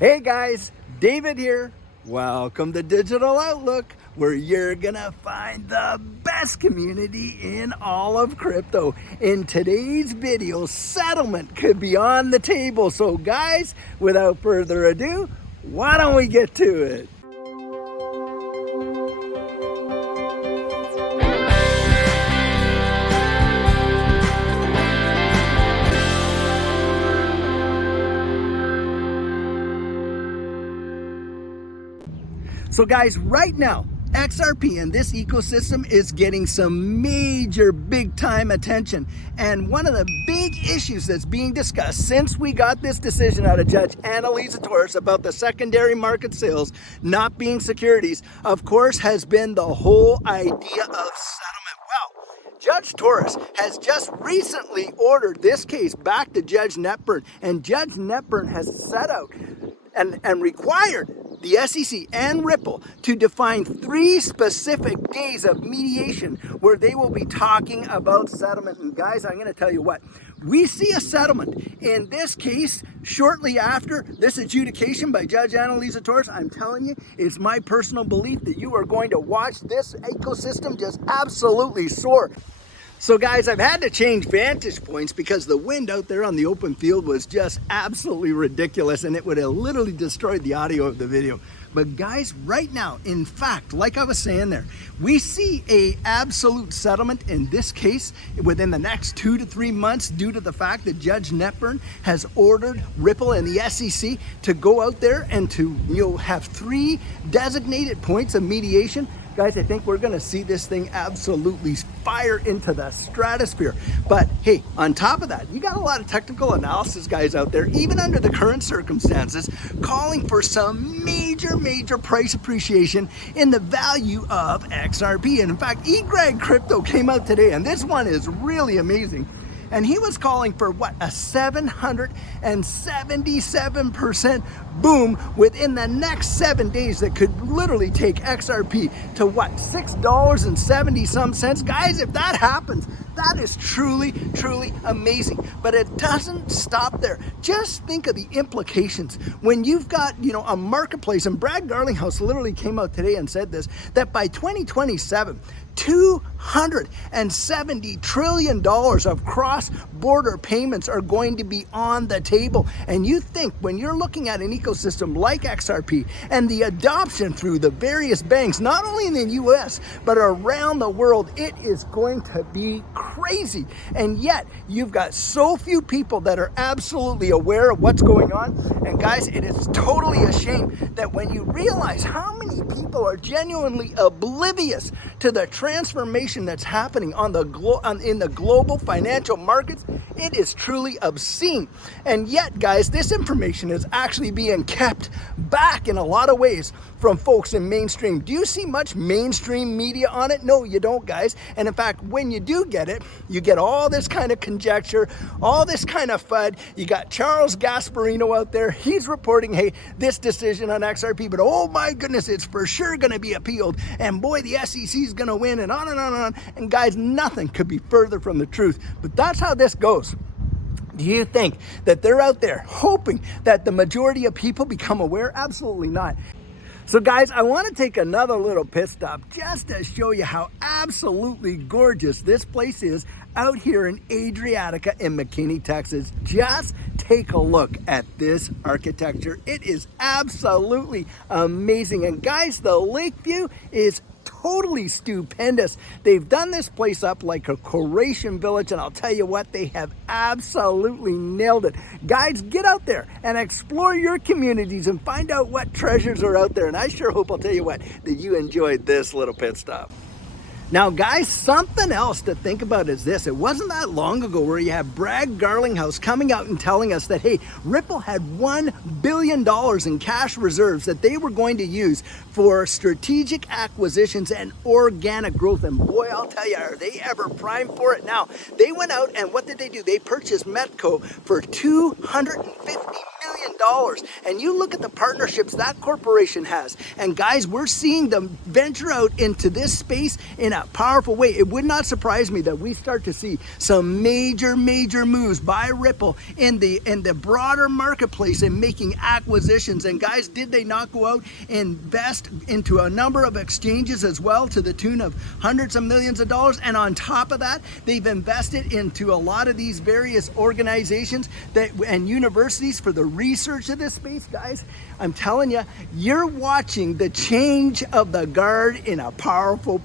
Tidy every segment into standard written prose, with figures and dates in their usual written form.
Hey guys, David here. Welcome to Digital Outlook, where you're gonna find the best community in all of crypto. In today's video, settlement could be on the table. So guys, without further ado, why don't we get to it? So guys, right now, XRP and this ecosystem is getting some major big time attention. And one of the big issues that's being discussed since we got this decision out of Judge Annalisa Torres about the secondary market sales not being securities, of course, has been the whole idea of settlement. Well, Judge Torres has just recently ordered this case back to Judge Netburn, and Judge Netburn has set out and required the SEC and Ripple to define 3 specific days of mediation where they will be talking about settlement. And guys, I'm going to tell you what, we see a settlement in this case shortly after this adjudication by Judge Annalisa Torres. I'm telling you, it's my personal belief that you are going to watch this ecosystem just absolutely soar. So guys, I've had to change vantage points because the wind out there on the open field was just absolutely ridiculous, and it would have literally destroyed the audio of the video. But guys, right now, in fact, like I was saying there, we see a absolute settlement in this case within the next 2 to 3 months due to the fact that Judge Netburn has ordered Ripple and the SEC to go out there and to have 3 designated points of mediation. Guys, I think we're going to see this thing absolutely fire into the stratosphere. But hey, on top of that, you got a lot of technical analysis guys out there, even under the current circumstances, calling for some major price appreciation in the value of XRP. And in fact, eGreg Crypto came out today, and this one is really amazing. And he was calling for what, a 777% boom within the next 7 days that could literally take XRP to what, $6.70 some cents. Guys, if that happens, that is truly amazing. But it doesn't stop there. Just think of the implications when you've got, a marketplace, and Brad Garlinghouse literally came out today and said this, that by 2027, $270 trillion of cross-border payments are going to be on the table. And you think when you're looking at an ecosystem like XRP and the adoption through the various banks, not only in the US, but around the world, it is going to be crazy. And yet you've got so few people that are absolutely aware of what's going on. And guys, it is totally a shame that when you realize how many people are genuinely oblivious to the transformation that's happening on the in the global financial markets, it is truly obscene. And yet, guys, this information is actually being kept back in a lot of ways from folks in mainstream. Do you see much mainstream media on it? No, you don't, guys. And in fact, when you do get it, you get all this kind of conjecture, all this kind of FUD. You got Charles Gasparino out there. He's reporting, hey, this decision on XRP, but oh my goodness, it's for sure going to be appealed. And boy, the SEC is going to win, and on and on and on. And guys, nothing could be further from the truth. But that's how this goes. Do you think that they're out there hoping that the majority of people become aware? Absolutely not. So guys, I want to take another little pit stop just to show you how absolutely gorgeous this place is out here in Adriatica in McKinney, Texas. Just take a look at this architecture. It is absolutely amazing. And guys, the lake view is totally stupendous. They've done this place up like a Croatian village, and I'll tell you what, they have absolutely nailed it. Guys, get out there and explore your communities and find out what treasures are out there. And I sure hope, I'll tell you what, that you enjoyed this little pit stop. Now guys, something else to think about is this. It wasn't that long ago where you have Brad Garlinghouse coming out and telling us that, hey, Ripple had $1 billion in cash reserves that they were going to use for strategic acquisitions and organic growth. And boy, I'll tell you, are they ever primed for it now? They went out and what did they do? They purchased Metco for $250 million. dollars. And you look at the partnerships that corporation has. And guys, we're seeing them venture out into this space in a powerful way. It would not surprise me that we start to see some major moves by Ripple in the broader marketplace and making acquisitions. And guys, did they not go out and invest into a number of exchanges as well to the tune of hundreds of millions of dollars? And on top of that, they've invested into a lot of these various organizations and universities for the research of this space. Guys, I'm telling you, you're watching the change of the guard in a powerful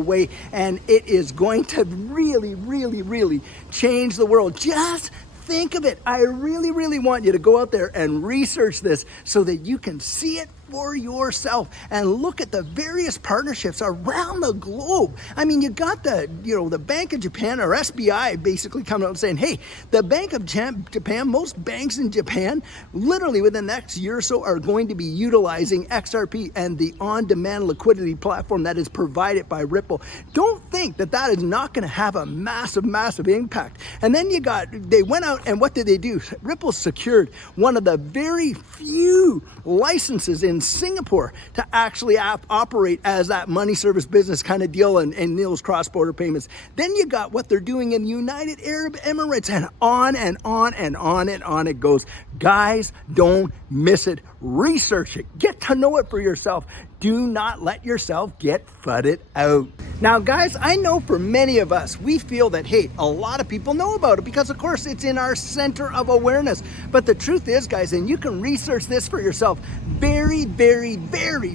way, and it is going to really change the world. Just think of it. I really want you to go out there and research this so that you can see it for yourself and look at the various partnerships around the globe. I mean, you got the Bank of Japan, or SBI, basically coming out and saying, hey, the Bank of Japan, most banks in Japan, literally within the next year or so, are going to be utilizing XRP and the on-demand liquidity platform that is provided by Ripple. Don't think that that is not going to have a massive impact. And then they went out and what did they do? Ripple secured one of the very few licenses in Singapore to actually operate as that money service business kind of deal and those cross-border payments. Then you got what they're doing in United Arab Emirates, and on it goes. Guys, don't miss it. Research it. Get to know it for yourself. Do not let yourself get fudded out. Now, guys, I know for many of us, we feel that, hey, a lot of people know about it because, of course, it's in our center of awareness. But the truth is, guys, and you can research this for yourself, very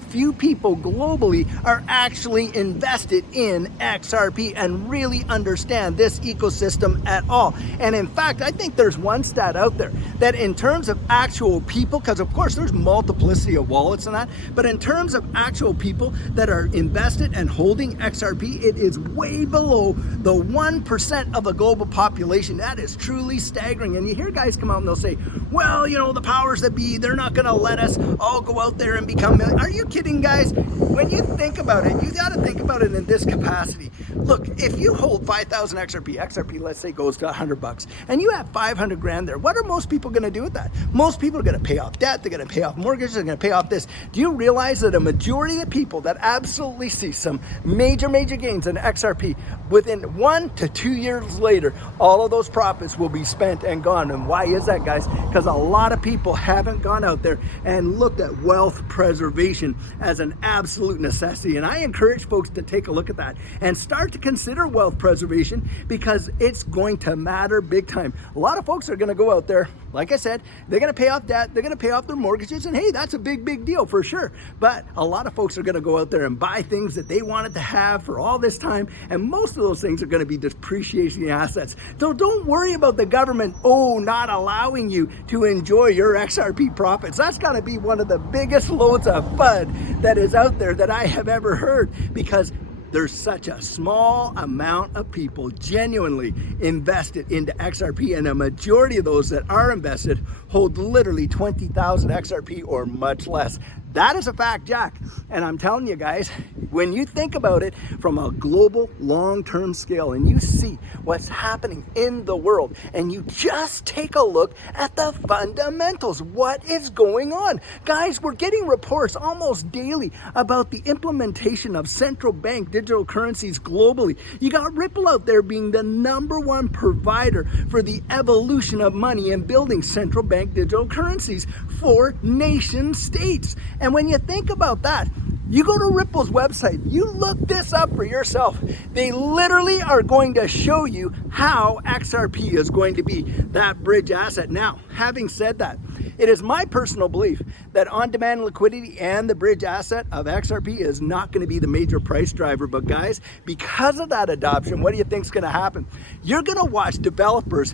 few people globally are actually invested in XRP and really understand this ecosystem at all. And in fact, I think there's one stat out there that in terms of actual people, because of course there's multiplicity of wallets and that, but in terms of actual people that are invested and holding XRP, it is way below the 1% of the global population. That is truly staggering. And you hear guys come out and they'll say, well, the powers that be, they're not going to let us all go out there and become millionaires. Are you kidding, guys? When you think about it, you got to think about it in this capacity. Look, if you hold 5,000 XRP, let's say goes to $100, and you have 500 grand there, what are most people going to do with that? Most people are going to pay off debt, they're going to pay off mortgages, they're going to pay off this. Do you realize that a majority of people that absolutely see some major gains in XRP, within 1 to 2 years later, all of those profits will be spent and gone? And why is that, guys? Because a lot of people haven't gone out there and looked at wealth preservation as an absolute necessity. And I encourage folks to take a look at that and start to consider wealth preservation, because it's going to matter big time. A lot of folks are going to go out there, like I said, they're going to pay off debt, they're going to pay off their mortgages, and hey, that's a big deal for sure. But a lot of folks are going to go out there and buy things that they wanted to have for all this time, and most of those things are going to be depreciating assets. So don't worry about the government not allowing you to enjoy your XRP profits. That's got to be one of the biggest loads of FUD that is out there that I have ever heard, because there's such a small amount of people genuinely invested into XRP, and a majority of those that are invested hold literally 20,000 XRP or much less. That is a fact, Jack. And I'm telling you guys, when you think about it from a global long-term scale and you see what's happening in the world and you just take a look at the fundamentals, what is going on? Guys, we're getting reports almost daily about the implementation of central bank digital currencies globally. You got Ripple out there being the #1 provider for the evolution of money and building central bank digital currencies for nation states. And when you think about that, you go to Ripple's website, you look this up for yourself. They literally are going to show you how XRP is going to be that bridge asset. Now, having said that, it is my personal belief that on-demand liquidity and the bridge asset of XRP is not going to be the major price driver. But guys, because of that adoption, what do you think is going to happen? You're going to watch developers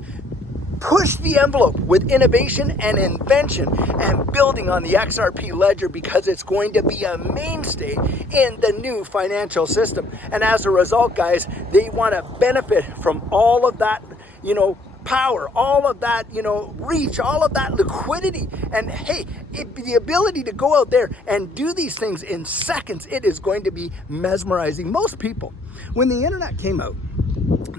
push the envelope with innovation and invention and building on the XRP ledger, because it's going to be a mainstay in the new financial system. And as a result, guys, they want to benefit from all of that, power, all of that, reach, all of that liquidity. And hey, the ability to go out there and do these things in seconds, it is going to be mesmerizing. Most people, when the internet came out,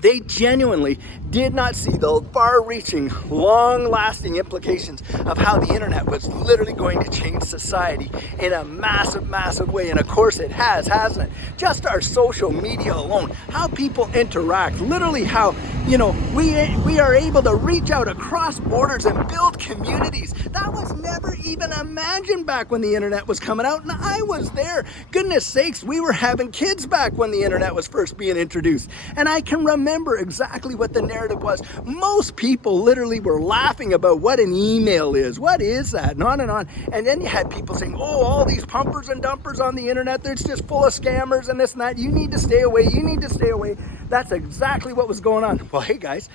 They genuinely did not see the far-reaching, long-lasting implications of how the internet was literally going to change society in a massive, massive way. And of course it has, hasn't it? Just our social media alone, how people interact, literally how, you know, we are able to reach out across borders and build communities. That was never even imagined back when the internet was coming out, and I was there. Goodness sakes, we were having kids back when the internet was first being introduced. And I can remember exactly what the narrative was. Most people literally were laughing about what an email is. What is that? And on and on. And then you had people saying, oh, all these pumpers and dumpers on the internet, they're just full of scammers and this and that. You need to stay away. You need to stay away. That's exactly what was going on. Well, hey guys,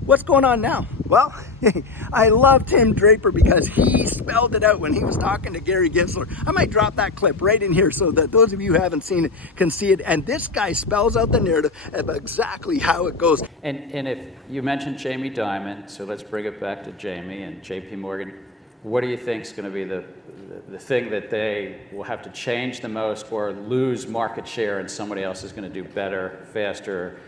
what's going on now? Well, I love Tim Draper because he spelled it out when he was talking to Gary Gensler. I might drop that clip right in here so that those of you who haven't seen it can see it. And this guy spells out the narrative of exactly how it goes. And if you mentioned Jamie Dimon, so let's bring it back to Jamie and JP Morgan. What do you think is going to be the thing that they will have to change the most or lose market share and somebody else is going to do better, faster,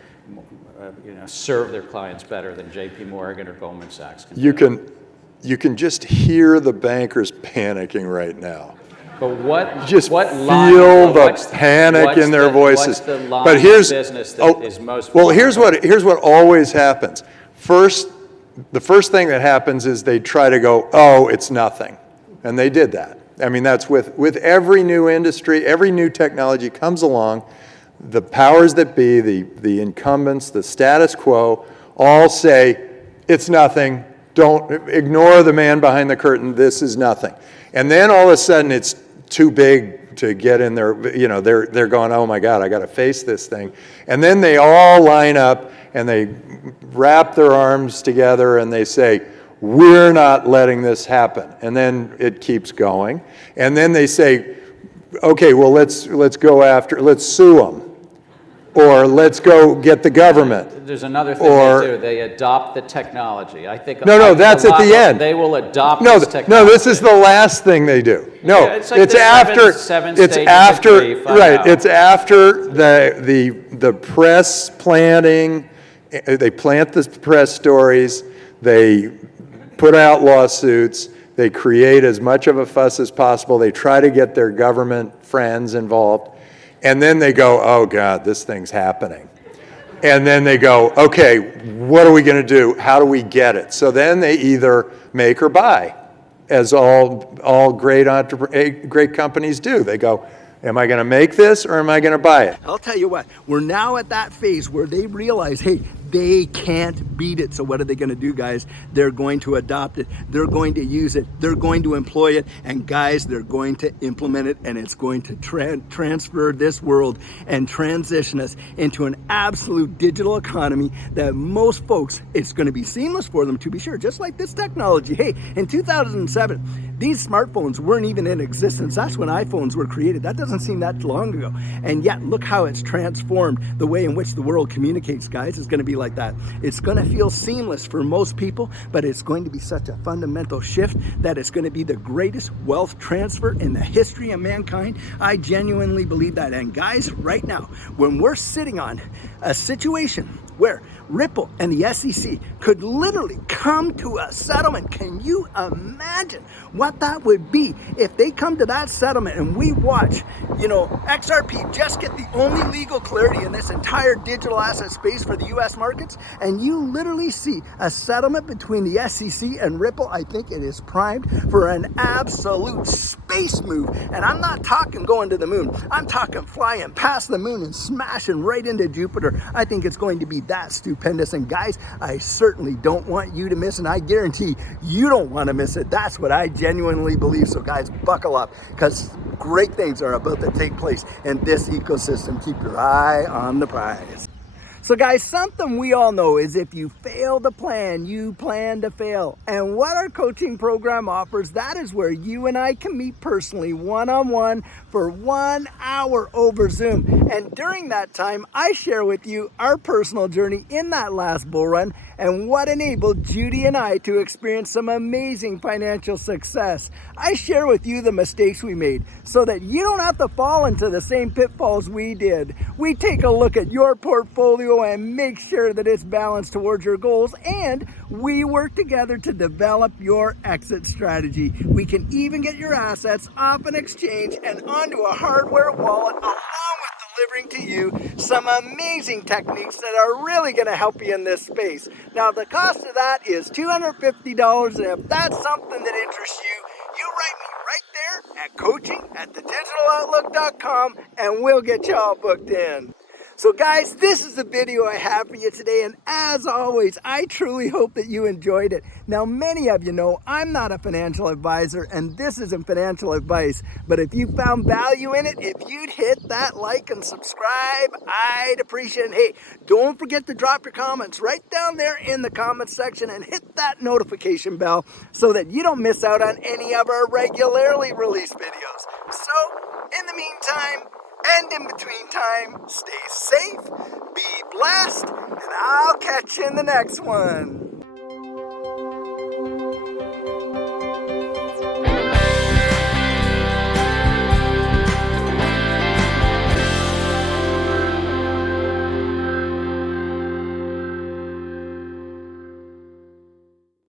serve their clients better than JP Morgan or Goldman Sachs can do? You can just hear the bankers panicking right now. But what just what feel line, the panic in their voices. What's the line but here's of business that is most well. Here's what always happens. The first thing that happens is they try to go, oh, it's nothing, and they did that. I mean, that's with every new industry, every new technology comes along. The powers that be, the incumbents, the status quo, all say, it's nothing, don't ignore the man behind the curtain, this is nothing. And then all of a sudden it's too big to get in there, they're going, oh my God, I gotta face this thing. And then they all line up and they wrap their arms together and they say, we're not letting this happen. And then it keeps going. And then they say, okay, well, let's sue them. Or let's go get the government. There's another thing they do. They adopt the technology. I think. No, that's at the end. They will adopt this technology. No, this is the last thing they do. No, yeah, it's like it's after. It's after. Right. It's after the press planting. They plant the press stories. They put out lawsuits. They create as much of a fuss as possible. They try to get their government friends involved. And then they go, oh God, this thing's happening. And then they go, okay, what are we going to do? How do we get it? So then they either make or buy, as all great companies do. They go, am I going to make this or am I going to buy it? I'll tell you what, we're now at that phase where they realize, hey, they can't beat it. So what are they going to do, guys? They're going to adopt it. They're going to use it. They're going to employ it. And guys, they're going to implement it. And it's going to transfer this world and transition us into an absolute digital economy that most folks, it's going to be seamless for them, to be sure. Just like this technology. Hey, in 2007, these smartphones weren't even in existence. That's when iPhones were created. That doesn't seem that long ago. And yet, look how it's transformed the way in which the world communicates, guys. It's going to be like that. It's going to feel seamless for most people, but it's going to be such a fundamental shift that it's going to be the greatest wealth transfer in the history of mankind. I genuinely believe that. And guys, right now, when we're sitting on a situation where Ripple and the SEC could literally come to a settlement. Can you imagine what that would be if they come to that settlement and we watch, XRP just get the only legal clarity in this entire digital asset space for the US markets, and you literally see a settlement between the SEC and Ripple. I think it is primed for an absolute space move. And I'm not talking going to the moon. I'm talking flying past the moon and smashing right into Jupiter. I think it's going to be that stupendous. And guys, I certainly don't want you to miss, and I guarantee you don't want to miss it. That's what I genuinely believe. So guys, buckle up, because great things are about to take place in this ecosystem. Keep your eye on the prize. So guys, something we all know is if you fail to plan, you plan to fail. And what our coaching program offers, that is where you and I can meet personally, one-on-one, for 1 hour over Zoom. And during that time, I share with you our personal journey in that last bull run and what enabled Judy and I to experience some amazing financial success. I share with you the mistakes we made so that you don't have to fall into the same pitfalls we did. We take a look at your portfolio portfolio and make sure that it's balanced towards your goals, and we work together to develop your exit strategy. We can even get your assets off an exchange and onto a hardware wallet, along with delivering to you some amazing techniques that are really going to help you in this space. Now, the cost of that is $250, and if that's something that interests you, you write me right there at coaching@thedigitaloutlook.com and we'll get you all booked in. So guys, this is the video I have for you today, and as always, I truly hope that you enjoyed it. Now, many of you know I'm not a financial advisor, and this isn't financial advice, but if you found value in it, if you'd hit that like and subscribe, I'd appreciate it. Hey, don't forget to drop your comments right down there in the comments section and hit that notification bell so that you don't miss out on any of our regularly released videos. So, in the meantime, and in between time, stay safe, be blessed, and I'll catch you in the next one.